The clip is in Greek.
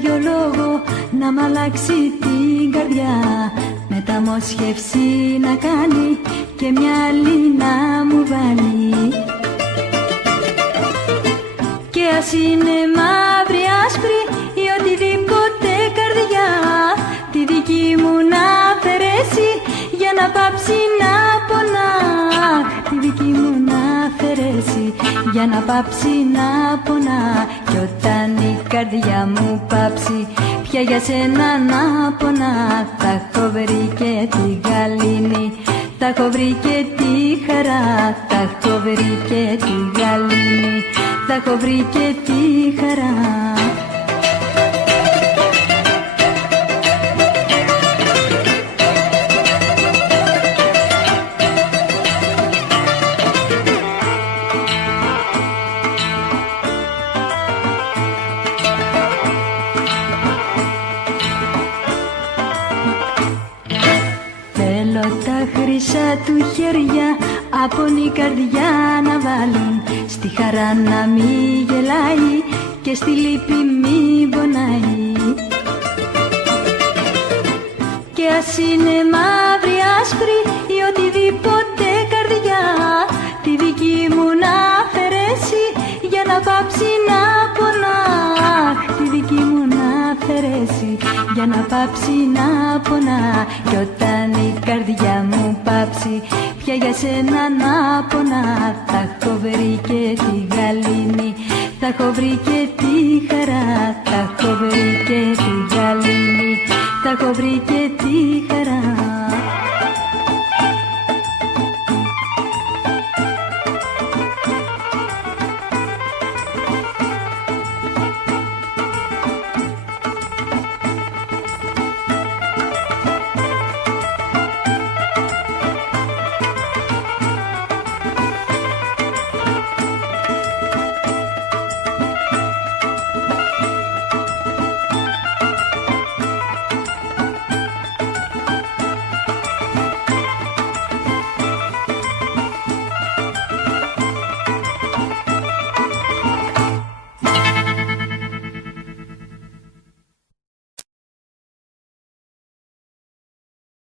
δυο λόγο να μ' αλλάξει την καρδιά, μεταμόσχευση να κάνει και μια άλλη να μου βάλει. Και ας είναι μαύρη, άσπρη ή οτιδήποτε καρδιά, τη δική μου να αφαιρέσει για να πάψει να πονά. Τη δική μου να αφαιρέσει για να πάψει να πονά. Κι όταν η καρδιά μου πάψει πια για σένα να πονά, θα έχω βρει και τη γαλήνη, θα έχω βρει και τη χαρά. Θα έχω βρει και τη γαλήνη, θα έχω βρει και τη χαρά. Τα χρυσά του χέρια από η καρδιά να βάλουν, στη χαρά να μη γελάει και στη λύπη μη πονάει. Και ας είναι μαύρη, άσπρη ή οτιδήποτε καρδιά, τη δική μου να αφαιρέσει για να πάψει να πονά. Τη δική μου να αφαιρέσει για να πάψει να πονά. Κι όταν η καρδιά μου πάψει πια για σένα να πονά, θα έχω βρει και τη γαλήνη, θα έχω βρει και τη χαρά. Θα έχω βρει και τη γαλήνη, θα έχω βρει και τη χαρά.